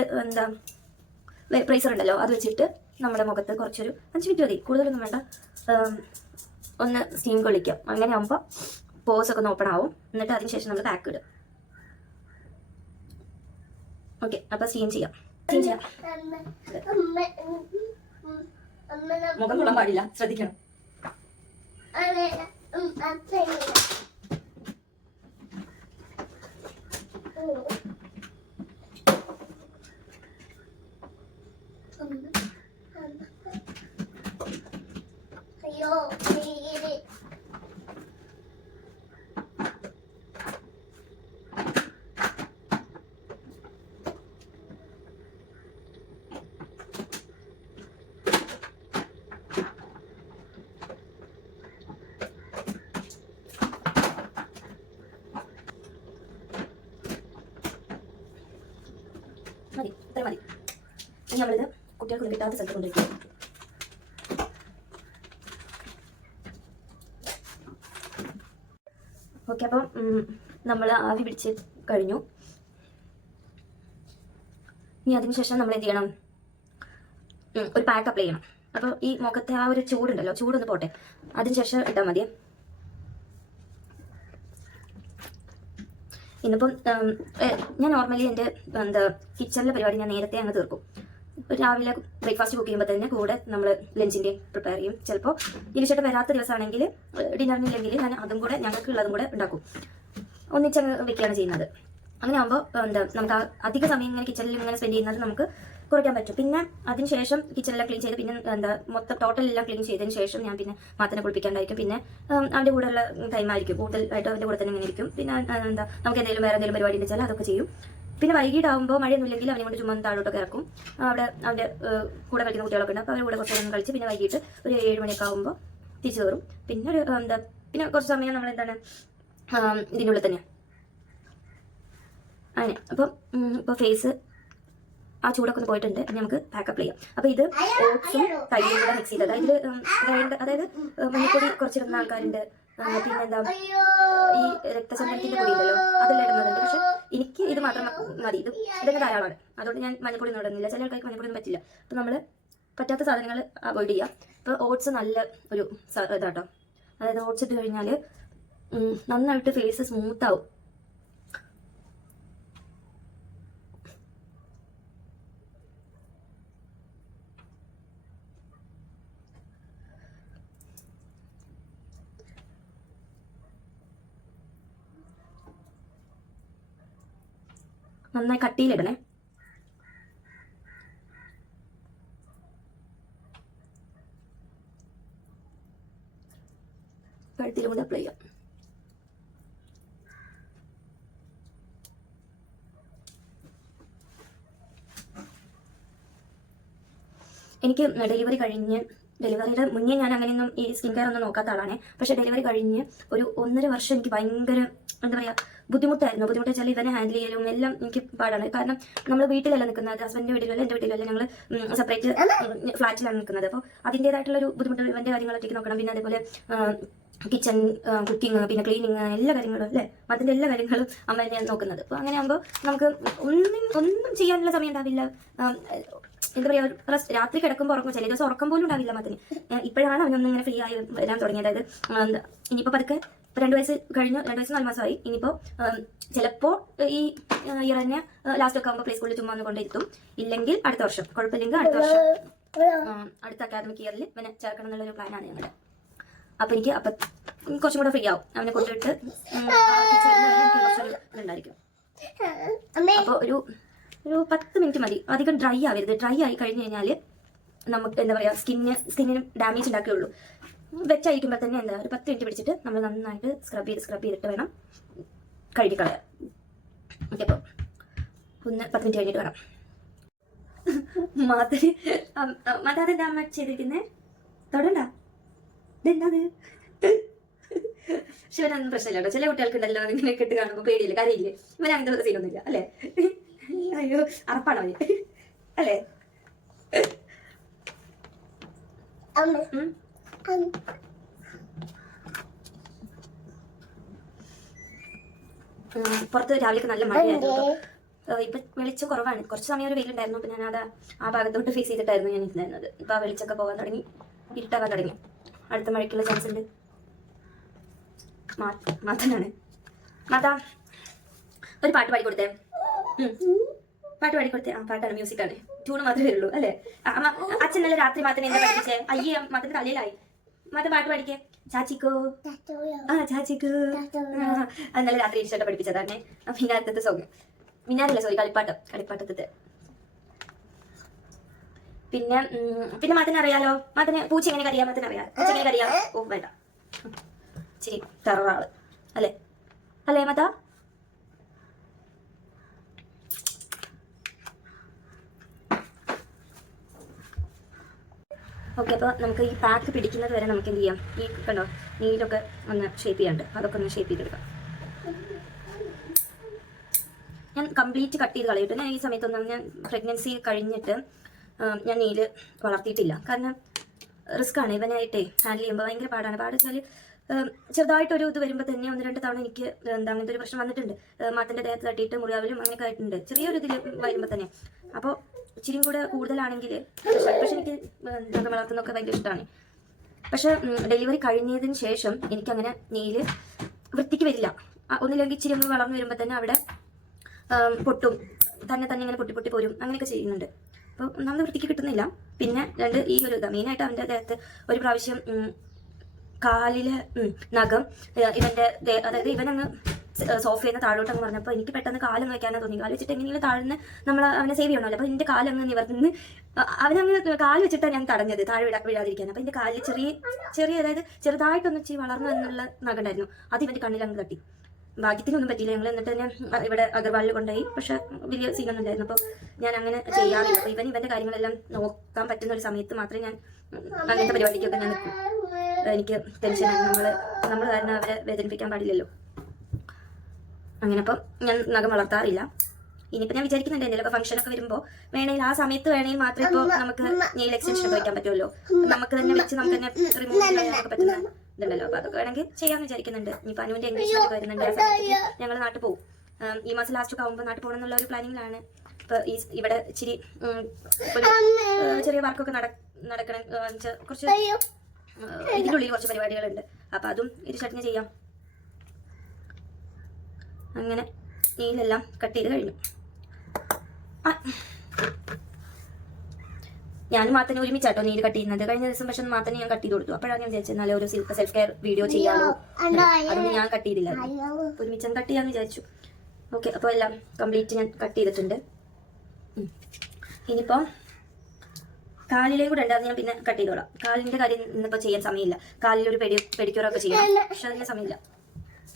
പ്രൈസർ ഉണ്ടല്ലോ, അത് വെച്ചിട്ട് നമ്മുടെ മുഖത്ത് കുറച്ചൊരു 5 മിനിറ്റ് മതി, കൂടുതലൊന്നും വേണ്ട, ഒന്ന് സ്റ്റീം കൊള്ളിക്കാം. അങ്ങനെ ആകുമ്പോൾ പോസ് ഒക്കെ ഒന്ന് ഓപ്പൺ ആവും. എന്നിട്ട് അതിനുശേഷം നമ്മൾ പാക്ക് ഇടും. ഓക്കെ, അപ്പോൾ സ്റ്റീം ചെയ്യാം. മുഖം കൊള്ളാൻ പാടില്ല, ശ്രദ്ധിക്കണം. അയ്യോ മതി, ഇത്ര മതി. ഇനി നമ്മളിത് കുട്ടികൾക്കൊന്നും കിട്ടാത്ത സ്ഥലത്ത് കൊണ്ടിരിക്കും. ഓക്കെ, അപ്പം നമ്മൾ ആവി പിടിച്ച് കഴിഞ്ഞു. ഇനി അതിനുശേഷം നമ്മൾ എന്ത് ചെയ്യണം, ഒരു പാക്ക് അപ്ലൈ ചെയ്യണം. അപ്പോൾ ഈ മുഖത്തെ ആ ഒരു ചൂടുണ്ടല്ലോ, ചൂടൊന്ന് പോട്ടെ, അതിനുശേഷം ഇട്ടാൽ മതി. ഇന്നിപ്പം ഞാൻ നോർമലി എൻ്റെ കിച്ചണിലെ പരിപാടി ഞാൻ നേരത്തെ അങ്ങ് തീർക്കും. രാവിലെ ബ്രേക്ക്ഫാസ്റ്റ് കുക്ക് ചെയ്യുമ്പോൾ തന്നെ കൂടെ നമ്മൾ ലഞ്ചിൻ്റെയും പ്രിപ്പയർ ചെയ്യും. ചിലപ്പോൾ ഇരിച്ചിട്ട് വരാത്ത ദിവസമാണെങ്കിൽ ഡിന്നറിനില്ലെങ്കിൽ ഞാൻ അതും കൂടെ ഞങ്ങൾക്കുള്ളതും കൂടെ ഉണ്ടാക്കും. ഒന്നിച്ചങ്ങ് വെക്കുകയാണ് ചെയ്യുന്നത്. അങ്ങനെ ആകുമ്പോൾ നമുക്ക് അധിക സമയം ഇങ്ങനെ കിച്ചണിൽ ഇങ്ങനെ സ്പെൻഡ് ചെയ്യുന്നത് നമുക്ക് കുറയ്ക്കാൻ പറ്റും. പിന്നെ അതിനുശേഷം കിച്ചണെല്ലാം ക്ലീൻ ചെയ്ത് പിന്നെ മൊത്തം ടോട്ടൽ എല്ലാം ക്ലീൻ ചെയ്തതിന് ശേഷം ഞാൻ പിന്നെ മാത്തനെ കുളിപ്പിക്കാണ്ടായിരിക്കും. പിന്നെ അവൻ്റെ കൂടെയുള്ള ടൈമായിരിക്കും കൂടുതലായിട്ട് അവൻ്റെ കൂടെ തന്നെ ഇങ്ങനെ ഇരിക്കും. പിന്നെ നമുക്ക് എന്തെങ്കിലും വേറെ എന്തെങ്കിലും പരിപാടി ഉണ്ടെച്ചാൽ അതൊക്കെ ചെയ്യും. പിന്നെ വൈകിട്ടാകുമ്പോൾ മഴയൊന്നും ഇല്ലെങ്കിൽ അവനെ കൊണ്ട് ചുമ്മാ താഴോട്ടൊക്കെ ഇറക്കും. അവിടെ അവൻ്റെ കൂടെ കളിക്കുന്ന കുട്ടികളൊക്കെ ഉണ്ട്. അപ്പോൾ അവരുടെ കൂടെ കുറച്ച് നേരം കളിച്ച് പിന്നെ വൈകിട്ട് ഒരു 7 മണിയൊക്കെ ആകുമ്പോൾ തിരിച്ചു കയറും. പിന്നെ ഒരു പിന്നെ കുറച്ച് സമയം നമ്മൾ ഇതിനുള്ളിൽ തന്നെ അങ്ങനെ. അപ്പോൾ ഫേസ് ആ ചൂടൊക്കെ ഒന്ന് പോയിട്ടുണ്ട്. ഇനി നമുക്ക് പാക്കപ്പ് ചെയ്യാം. അപ്പോൾ ഇത് ഓട്സും തൈരും കൂടെ മിക്സ് ചെയ്തത്. അതായത് മഞ്ഞപ്പൊടി കുറച്ചിടുന്ന ആൾക്കാരുണ്ട്. പിന്നെന്താ ഈ രക്തചന്ദനത്തിന്റെ പൊടി ഉണ്ടല്ലോ, അതെല്ലാം ഇടുന്നുണ്ട്. പക്ഷെ എനിക്ക് ഇത് മാത്രം മതി. ഇതൊക്കെ ധാരാളമാണ്. അതുകൊണ്ട് ഞാൻ മഞ്ഞപ്പൊടി ഒന്നും ഇടുന്നില്ല. ചില ആൾക്കാർക്ക് മഞ്ഞപ്പൊടി ഒന്നും പറ്റില്ല. അപ്പോൾ നമ്മൾ പറ്റാത്ത സാധനങ്ങൾ അവോയ്ഡ് ചെയ്യാം. ഇപ്പോൾ ഓട്സ് നല്ല ഒരു ഇതാട്ടോ. അതായത് ഓട്സ് ഇട്ട് കഴിഞ്ഞാൽ നന്നായിട്ട് ഫേസ് സ്മൂത്ത് ആവും. നന്നായി കട്ടിയിലിടണേ. കഴുത്തിലും കൂടെ അപ്ലൈ ചെയ്യാം. എനിക്ക് ഡെലിവറിയുടെ മുന്നേ ഞാൻ അങ്ങനെയൊന്നും ഈ സ്കിൻ കെയർ ഒന്നും നോക്കാത്ത ആളാണ്. പക്ഷെ ഡെലിവറി കഴിഞ്ഞ് ഒരു 1.5 വർഷം എനിക്ക് ഭയങ്കര എന്താ പറയുക ബുദ്ധിമുട്ടായിരുന്നു. ബുദ്ധിമുട്ട് വെച്ചാൽ ഇവനെ ഹാൻഡിൽ ചെയ്യലും എല്ലാം എനിക്ക് പാടാണ്. കാരണം നമ്മൾ വീട്ടിലല്ല നിൽക്കുന്നത്, ഹസ്ബൻഡിൻ്റെ വീട്ടിലല്ല എൻ്റെ വീട്ടിലല്ല, ഞങ്ങൾ സെപ്പറേറ്റ് ഫ്ലാറ്റിലാണ് നിൽക്കുന്നത്. അപ്പോൾ അതിൻ്റേതായിട്ടുള്ളൊരു ബുദ്ധിമുട്ട് ഇവൻ്റെ കാര്യങ്ങളൊക്കെ നോക്കണം. പിന്നെ അതേപോലെ കിച്ചൺ കുക്കിങ്, പിന്നെ ക്ലീനിങ്, എല്ലാ കാര്യങ്ങളും അല്ലേ, അതിൻ്റെ എല്ലാ കാര്യങ്ങളും അമ്മ തന്നെയാണ് നോക്കുന്നത്. അപ്പോൾ അങ്ങനെ ആകുമ്പോൾ നമുക്ക് ഒന്നും ചെയ്യാനുള്ള സമയം ഉണ്ടാവില്ല. എന്താ പറയുക, രാത്രി കിടക്കുമ്പോൾ ഉറക്കം, ചില ദിവസം ഉറക്കം പോലും ഉണ്ടാവില്ല മത്തിന്. ഇപ്പോഴാണ് അവനൊന്നും ഇങ്ങനെ ഫ്രീ ആയി വരാൻ തുടങ്ങിയത്. അതായത് ഇനിയിപ്പോൾ പതുക്കെ 2 വയസ്സ് കഴിഞ്ഞു, 2 വയസ്സ് 4 മാസമായി. ഇനിയിപ്പോൾ ചിലപ്പോൾ ഈ ഇയർ തന്നെ ലാസ്റ്റ് ഒക്കെ ആകുമ്പോൾ പ്ലേ സ്കൂളിൽ ചുമ്മാ ഒന്ന് കൊണ്ടിരുത്തും. ഇല്ലെങ്കിൽ അടുത്ത വർഷം, കുഴപ്പമില്ലെങ്കിൽ അടുത്ത വർഷം അടുത്ത അക്കാദമിക് ഇയറിൽ ഇവനെ ചേർക്കണം എന്നുള്ളൊരു പ്ലാനാണ് ഞങ്ങളുടെ. അപ്പോൾ എനിക്ക് കുറച്ചും കൂടെ ഫ്രീ ആവും. അവനെ കൊണ്ടിട്ട് ഇതുണ്ടായിരിക്കും. അപ്പോൾ ഒരു 10 മിനിറ്റ് മതി, അധികം ഡ്രൈ ആവരുത്. ഡ്രൈ ആയി കഴിഞ്ഞ് കഴിഞ്ഞാൽ നമുക്ക് എന്താ പറയുക സ്കിന്നിന് ഡാമേജ് ഉണ്ടാക്കുകയുള്ളൂ. വെച്ചായിരിക്കുമ്പോൾ തന്നെ ഒരു 10 മിനിറ്റ് പിടിച്ചിട്ട് നമ്മൾ നന്നായിട്ട് സ്ക്രബ് ചെയ്തിട്ട് വേണം കഴുകി കളയാൻ. ഓക്കെ, അപ്പോൾ ഒന്ന് 10 മിനിറ്റ് കഴിഞ്ഞിട്ട് വേണം. മാതാതെന്താ അമ്മ ചെയ്തിരിക്കുന്നത്? തൊടണ്ട. ഇതെന്താത്? പക്ഷെ ഇവനൊന്നും പ്രശ്നമില്ല കേട്ടോ. ചില കുട്ടികൾക്കുണ്ടല്ലോ ഇങ്ങനെ കെട്ട് കാണുമ്പോൾ പേടിയില്ല, കരയില്ലേ. ഇവൻ അങ്ങനത്തെ സീനൊന്നുമില്ല അല്ലേ? അയ്യോ അറപ്പാണോ അവന് അല്ലേ? പുറത്ത് രാവിലെ നല്ല മഴയായിരുന്നു കേട്ടോ. ഇപ്പൊ വെളിച്ചം കുറവാണ്. കുറച്ച് സമയം ഒരു വെയിലുണ്ടായിരുന്നു. പിന്നെ ഞാൻ അത് ആ ഭാഗത്തോട്ട് ഫേസ് ചെയ്തിട്ടായിരുന്നു ഞാൻ ഇരുന്നിരുന്നത്. ഇപ്പൊ ആ വെളിച്ചൊക്കെ പോകാൻ തുടങ്ങി, ഇരുട്ടാകാൻ തുടങ്ങി. അടുത്ത മഴയ്ക്കുള്ള ചാൻസ് ഉണ്ട്. മാത്തനാണ്. മാതാ ഒരു പാട്ട് പാടിക്കൊടുത്തേ. പാട്ട് പാടിക്കൊടുത്തേ. ആ പാട്ടാണ്, മ്യൂസിക്കാണ്. ട്യൂണ് മാത്രമേ വരുള്ളൂ അല്ലേ? അച്ഛൻ നല്ല രാത്രി മാത്തനെ എന്താ പഠിപ്പിച്ചേ? അയ്യേ മാത്തന്റെ തലയിലായി. മാത്ത പാട്ട് പാടിക്കേ. ചാച്ചിക്കോ ചാച്ചിക്കോ. അത് നല്ല രാത്രി ഇഷ്ടമായിട്ട് പഠിപ്പിച്ചതാണ്. മിനാരത്തെ സോങ്, മിനാരല്ല സോറി, കളിപ്പാട്ടത്തെ. പിന്നെ പിന്നെ മാത്തനെ അറിയാലോ. മാത്തനെ പൂച്ച എങ്ങനെ അറിയാം? മാത്തനെ അറിയാം. പൂച്ച എങ്ങനെ അറിയാം? ഓ വേണ്ട, ശരി ടെററാള് അല്ലേ? അല്ലേ മാത്ത? ഓക്കെ, അപ്പോൾ നമുക്ക് ഈ പാക്ക് പിടിക്കുന്നത് വരെ നമുക്ക് എന്ത് ചെയ്യാം? ഈ കണ്ടോ നീലൊക്കെ ഒന്ന് ഷേപ്പ് ചെയ്യാണ്ട്, അതൊക്കെ ഒന്ന് ഷേപ്പ് ചെയ്തെടുക്കാം. ഞാൻ കംപ്ലീറ്റ് കട്ട് ചെയ്ത് കളയിട്ടു. ഞാൻ ഈ സമയത്തൊന്നും ഞാൻ പ്രഗ്നൻസി കഴിഞ്ഞിട്ട് ഞാൻ നീല് വളർത്തിയിട്ടില്ല. കാരണം റിസ്ക് ആണ് ഇവനായിട്ടേ ഹാൻഡിൽ ചെയ്യുമ്പോൾ. ഭയങ്കര പാടാണ്. വെച്ചാൽ ചെറുതായിട്ടൊരു ഇത് വരുമ്പോൾ തന്നെ 1-2 തവണ എനിക്ക് അങ്ങനത്തെ ഒരു പ്രശ്നം വന്നിട്ടുണ്ട്. മാത്തൻ്റെ ദേഹത്ത് തട്ടിയിട്ട് മുറിയാവിലും അങ്ങനെയൊക്കെ ആയിട്ടുണ്ട്, ചെറിയൊരു ഇതിൽ വരുമ്പോൾ തന്നെ. അപ്പോൾ ഇച്ചിരിയും കൂടെ കൂടുതലാണെങ്കിൽ പക്ഷെ എനിക്ക് നഖം വളർത്തുന്നതൊക്കെ ഭയങ്കര ഇഷ്ടമാണ്. പക്ഷെ ഡെലിവറി കഴിഞ്ഞതിന് ശേഷം എനിക്കങ്ങനെ നെയില് വൃത്തിക്ക് വരില്ല. ഒന്നില്ലെങ്കിൽ ഇച്ചിരി ഒന്ന് വളർന്നു വരുമ്പോൾ തന്നെ അവിടെ പൊട്ടും, തന്നെ ഇങ്ങനെ പൊട്ടി പോരും, അങ്ങനെയൊക്കെ ചെയ്യുന്നുണ്ട്. അപ്പോൾ ഒന്നാമത് വൃത്തിക്ക് കിട്ടുന്നില്ല. പിന്നെ ഈ ഒരു ഇതാ മെയിനായിട്ട് അവൻ്റെ ദേഹത്ത് ഒരു പ്രാവശ്യം കാലില് നഖം ഇവൻ്റെ അതായത് ഇവനങ്ങ് സോഫയിൽ നിന്ന് താഴോട്ട് അങ്ങ് പറഞ്ഞപ്പോൾ എനിക്ക് പെട്ടെന്ന് കാലങ്ങ് വയ്ക്കാനാണ് തോന്നി. കാല് വെച്ചിട്ട് എങ്ങനെയും താഴ്ന്ന് നമ്മൾ അവനെ സേവ് ചെയ്യണമല്ലോ. അപ്പോൾ എൻ്റെ കാലങ്ങ് നിവർന്ന് അവനങ്ങ് കാല് വെച്ചിട്ടാണ് ഞാൻ തടഞ്ഞത് താഴെ വീഴാതിരിക്കാൻ. അപ്പോൾ എൻ്റെ കാലിൽ ചെറിയ അതായത് ചെറുതായിട്ടൊന്ന് ഇച്ചിരി വളർന്നു എന്നുള്ള നഖം ഉണ്ടായിരുന്നു. അത് ഇവൻ്റെ കണ്ണിലങ്ങ് തട്ടി. ഭാഗ്യത്തിനൊന്നും പറ്റിയില്ല. ഞങ്ങൾ എന്നിട്ട് ഞാൻ ഇവിടെ അഗർവാളിൽ കൊണ്ടുപോയി. പക്ഷെ വലിയ സീനൊന്നും ഇല്ലായിരുന്നു. അപ്പോൾ ഞാൻ അങ്ങനെ ചെയ്യാറില്ല. അപ്പോൾ ഇവൻ്റെ കാര്യങ്ങളെല്ലാം നോക്കാൻ പറ്റുന്ന ഒരു സമയത്ത് മാത്രമേ ഞാൻ അങ്ങനത്തെ പരിപാടിക്കൊക്കെ ഞാൻ നിൽക്കും. എനിക്ക് ടെൻഷനാണ്. നമ്മൾ കാരണം അവരെ വേദനിപ്പിക്കാൻ പാടില്ലല്ലോ. അങ്ങനെ അപ്പം ഞാൻ നഖം വളർത്താറില്ല. ഇനിയിപ്പോൾ ഞാൻ വിചാരിക്കുന്നുണ്ട് എന്തെങ്കിലും ഫംഗ്ഷനൊക്കെ വരുമ്പോൾ വേണമെങ്കിൽ ആ സമയത്ത് വേണമെങ്കിൽ മാത്രമേ ഇപ്പോൾ നമുക്ക് നെയിൽ എക്സ്റ്റൻഷൻ ഒക്കെ വയ്ക്കാൻ പറ്റുമല്ലോ. നമുക്ക് തന്നെ വെച്ച് നമുക്ക് തന്നെ റിമൂവ് ചെയ്യാനൊക്കെ പറ്റുന്ന ഇതുണ്ടല്ലോ. അപ്പോൾ അതൊക്കെ വേണമെങ്കിൽ ചെയ്യാമെന്ന് വിചാരിക്കുന്നുണ്ട്. ഇനിയിപ്പോൾ അനുവിൻ്റെ എൻഗേജ്മെന്റ് ഒക്കെ വരുന്നുണ്ട്. ആ സമയത്ത് ഞങ്ങൾ നാട്ടിൽ പോകും. ഈ മാസം ലാസ്റ്റൊക്കെ ആകുമ്പോൾ നാട്ടിൽ പോകണം എന്നുള്ള ഒരു പ്ലാനിങ്ങിലാണ്. ഇപ്പോൾ ഇവിടെ ഇച്ചിരി ചെറിയ വർക്കൊക്കെ നടക്കണം. കുറച്ച് ഇതിനുള്ളിൽ കുറച്ച് പരിപാടികളുണ്ട്. അപ്പം അതും ഇരുചട്ടിന് ചെയ്യാം. അങ്ങനെ നെയിലെല്ലാം കട്ട് ചെയ്ത് കഴിഞ്ഞു. ഞാനും മാത്തനെ ഒരുമിച്ചാട്ടോ നെയിൽ കട്ട് ചെയ്യുന്നത്. കഴിഞ്ഞ ദിവസം പക്ഷെ മാത്തനെ ഞാൻ കട്ട് ചെയ്ത് കൊടുത്തു. അപ്പോഴാണ് ഞാൻ വിചാരിച്ചത് നല്ല ഒരു സെൽഫ് കെയർ വീഡിയോ ചെയ്യാമല്ലോ. അതൊന്നും ഞാൻ കട്ട് ചെയ്തില്ല, ഒരുമിച്ച് കട്ട് ചെയ്യാമെന്ന് വിചാരിച്ചു. ഓക്കെ, അപ്പോൾ എല്ലാം കംപ്ലീറ്റ് ഞാൻ കട്ട് ചെയ്തിട്ടുണ്ട്. ഇനിയിപ്പോൾ കാലിലേയും കൂടെ ഉണ്ട്, അത് ഞാൻ പിന്നെ കട്ട് ചെയ്തോളാം. കാലിൻ്റെ കാര്യം ഇന്നിപ്പോൾ ചെയ്യാൻ സമയമില്ല. കാലിലൊരു പെഡിക്യൂറൊക്കെ ചെയ്യണം, പക്ഷെ അതിന് സമയമില്ല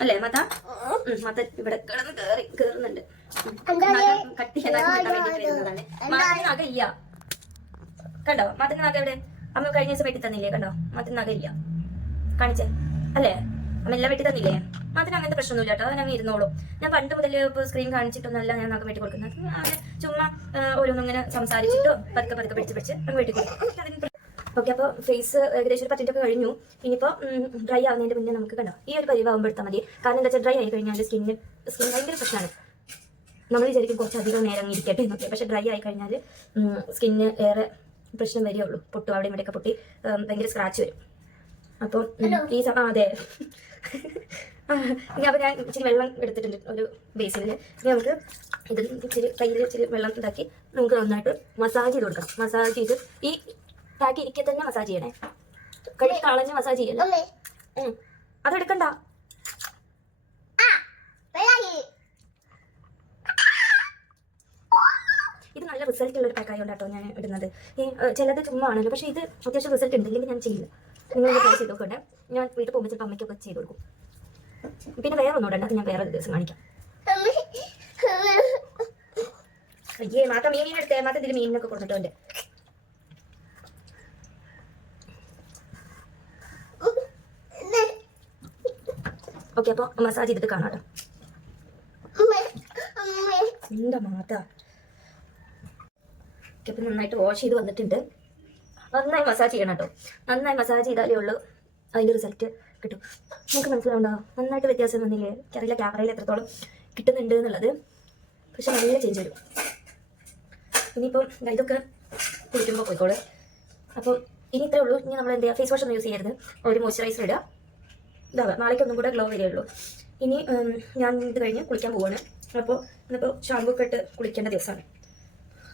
അല്ലേ മാത്ത? മാത്ത ഇവിടെ കേറുന്നുണ്ട്. കട്ട് ചെയ്യാൻ വരുന്നതാണ്. മാത്തിന് നഖ ഇല്ല കണ്ടോ? മാത്തിന് നഖ എവിടെ? അമ്മ കഴിഞ്ഞ ദിവസം വെട്ടി തന്നില്ലേ? കണ്ടോ? മാത്തിന് നഖ ഇല്ല, കാണിച്ചേ അല്ലേ? അമ്മ എല്ലാം വെട്ടി തന്നില്ലേ? മാത്തിന് അങ്ങനത്തെ പ്രശ്നമൊന്നുമില്ല കേട്ടോ, ഞാൻ ഇരുന്നോളൂ. ഞാൻ പണ്ട് മുതൽ ഇപ്പോൾ സ്ക്രീൻ കാണിച്ചിട്ടൊന്നല്ല ഞാൻ നഖം വെട്ടി കൊടുക്കുന്നത്. ചുമ്മാ ഓരോന്നിങ്ങനെ സംസാരിച്ചിട്ടോ പതുക്കെ പിടിച്ച് അങ്ങ് വെട്ടി കൊടുക്കും. ഓക്കെ, അപ്പോൾ ഫേസ് ഏകദേശം ഒരു 10 മിനിറ്റ് ഒക്കെ കഴിഞ്ഞു. ഇനിയിപ്പോൾ ഡ്രൈ ആവുന്നതിൻ്റെ മുന്നേ നമുക്ക് കണ്ടോ ഈ ഒരു പരിവാകുമ്പോഴത്താൽ മതി. കാരണം എന്താ വെച്ചാൽ ഡ്രൈ ആയി കഴിഞ്ഞാൽ സ്കിൻ ഭയങ്കര പ്രശ്നമാണ്. നമ്മൾ വിചാരിക്കും കുറച്ചധികം നേരം ഇരിക്കട്ടെ എന്നൊക്കെ, പക്ഷേ ഡ്രൈ ആയി കഴിഞ്ഞാൽ സ്കിന്നിന് ഏറെ പ്രശ്നം വരികയുള്ളൂ. പൊട്ടും അവിടെ ഇവിടെയൊക്കെ പൊട്ടി ഭയങ്കര സ്ക്രാച്ച് വരും. അപ്പം ഈ അതെ അപ്പോൾ ഞാൻ ഇച്ചിരി വെള്ളം എടുത്തിട്ടുണ്ട് ഒരു ബേസിനിൽ. നമുക്ക് ഇത് കയ്യിൽ ഇച്ചിരി വെള്ളം ഇതാക്കി നമുക്ക് നന്നായിട്ട് മസാജ് ചെയ്ത് കൊടുക്കണം. മസാജ് ചെയ്ത് ഈ പാക്ക് ഇരിക്കെ തന്നെ മസാജ് ചെയ്യണേ, കഴുകി കളഞ്ഞ് മസാജ് ചെയ്യണം. അതെടുക്കണ്ട. ഇത് നല്ല റിസൾട്ട് ഉള്ള ഒരു പാക്ക് ആയതുകൊണ്ടാട്ടോ ഞാൻ ഇടുന്നത്. ഈ ചിലത് ചുമ്മാ ആണല്ലോ, പക്ഷേ ഇത് അത്യാവശ്യം റിസൾട്ട് ഉണ്ട്. ഇല്ലെങ്കിൽ ഞാൻ ചെയ്യില്ല. നിങ്ങൾ ട്രൈ ചെയ്ത് നോക്കണ്ടേ. ഞാൻ വീട്ടിൽ പോകുമ്പോൾ ചിലപ്പോൾ അമ്മയ്ക്കൊക്കെ ചെയ്ത് കൊടുക്കും. പിന്നെ വേറെ ഒന്നും ഇടണ്ട, അത് ഞാൻ വേറെ ദിവസം കാണിക്കാം. അയ്യേ മാത്ത മീനെടുത്തേ. മാത്ത ഇതിൽ മീനിനൊക്കെ കൊടുത്തിട്ടുണ്ട്. ഓക്കെ, അപ്പോൾ മസാജ് ചെയ്തിട്ട് കാണാം കേട്ടോ. എന്താ മാതാ. ഓക്കെ, അപ്പോൾ നന്നായിട്ട് വാഷ് ചെയ്ത് വന്നിട്ടുണ്ട്. നന്നായി മസാജ് ചെയ്യണം കേട്ടോ. നന്നായി മസാജ് ചെയ്താലേ ഉള്ളൂ അതിൻ്റെ റിസൾട്ട് കിട്ടും. നമുക്ക് മനസ്സിലാവുണ്ടോ? നന്നായിട്ട് വ്യത്യാസം വന്നില്ലേ? എനിക്കറിയില്ല ക്യാമറയിൽ എത്രത്തോളം കിട്ടുന്നുണ്ട് എന്നുള്ളത്, പക്ഷെ നല്ല ചേഞ്ച് വരും. ഇനിയിപ്പം ഇതൊക്കെ കുളിക്കുമ്പോൾ പോയിക്കോളൂ. അപ്പോൾ ഇനി ഇത്രേ ഉള്ളൂ. ഇനി നമ്മൾ എന്ത് ചെയ്യുക, ഫേസ് വാഷ് ഒന്നും യൂസ് ചെയ്യരുത്. ഒരു മോയ്സ്ചറൈസർ ഇടുക. ഇതാവുക, നാളേക്കൊന്നും കൂടെ ഗ്ലോ വരികയുള്ളൂ. ഇനി ഞാൻ ഇത് കഴിഞ്ഞ് കുളിക്കാൻ പോവാണ്. അപ്പോൾ ഇന്നിപ്പോൾ ഷാമ്പൂ ഒക്കെ ഇട്ട് കുളിക്കേണ്ട ദിവസമാണ്.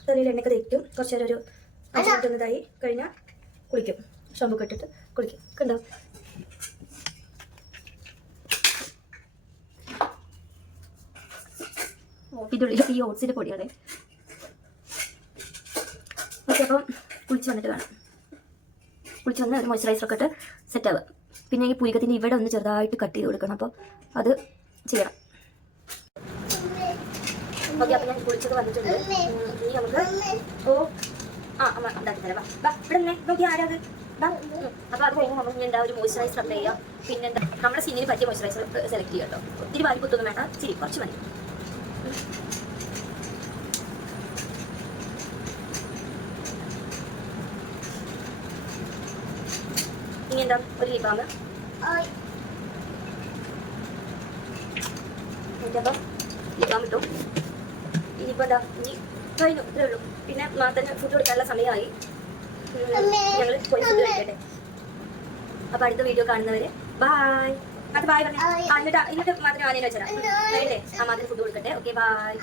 തലയിൽ എണ്ണയൊക്കെ തേക്കും. കുറച്ച് നേരം ഒരു 5 മിനിറ്റ് ഒന്നതായി കഴിഞ്ഞാൽ കുളിക്കും. ഷാമ്പൂ ഒക്കെ ഇട്ടിട്ട് കുളിക്കും. കണ്ടോ? ഇതിനുള്ളിൽ ഈ ഓട്സിൻ്റെ പൊടിയാണ്. ഓക്കെ, അപ്പം കുളിച്ച് വന്നിട്ട് കാണാം. കുളിച്ച് വന്ന് മോയ്സ്ചറൈസറൊക്കെ ഇട്ട് സെറ്റ് ആവുക. പിന്നെ ഈ പുരികത്തിൻ്റെ ഇവിടെ ഒന്ന് ചെറുതായിട്ട് കട്ട് ചെയ്ത് കൊടുക്കണം. അപ്പോൾ അത് ചെയ്യണം. ഓക്കെ, അപ്പോൾ ഞാൻ കുളിച്ചൊക്കെ വന്നിട്ടുണ്ട്. ഇനി നമുക്ക് അമ്മ ഉണ്ടാക്കി തരാം. വാ ഇവിടെ തന്നെ നോക്കി ആരാത്. അപ്പോൾ അത് കഴിഞ്ഞ് നമ്മൾ എന്താ ഒരു മോയ്സ്ചറൈസർ അപ്ലൈ ചെയ്യുക. പിന്നെ എന്താ നമ്മുടെ സ്കിന്നിന് പറ്റിയ മോയ്സ്ചറൈസർ സെലക്ട് ചെയ്യുക കേട്ടോ. ഒത്തിരി വാരി കുത്തൊന്നും വേണ്ട, ഇച്ചിരി കുറച്ച് മതി. ഇനി എന്താ ഒരു ലിപ് ബാം. അപ്പം ലിപ് ബാം ഇട്ടു. ഇനിയിപ്പോൾ എന്താ, ഇനി കഴിഞ്ഞു, ഇത്രേ ഉള്ളൂ. പിന്നെ മാത്രം ഫുഡ് കൊടുക്കാനുള്ള സമയമായി. ഞങ്ങൾ പോയി ഫുഡ് കഴിക്കട്ടെ. അപ്പോൾ അടുത്ത വീഡിയോ കാണുന്നവരെ ബായ്. അത് ബായ് പറഞ്ഞു. എന്നിട്ട് മാത്രം ആനേനെ വെച്ചരാം. വേണ്ടേ? ആ മാത്രം ഫുഡ് കൊടുക്കട്ടെ. Okay, bye.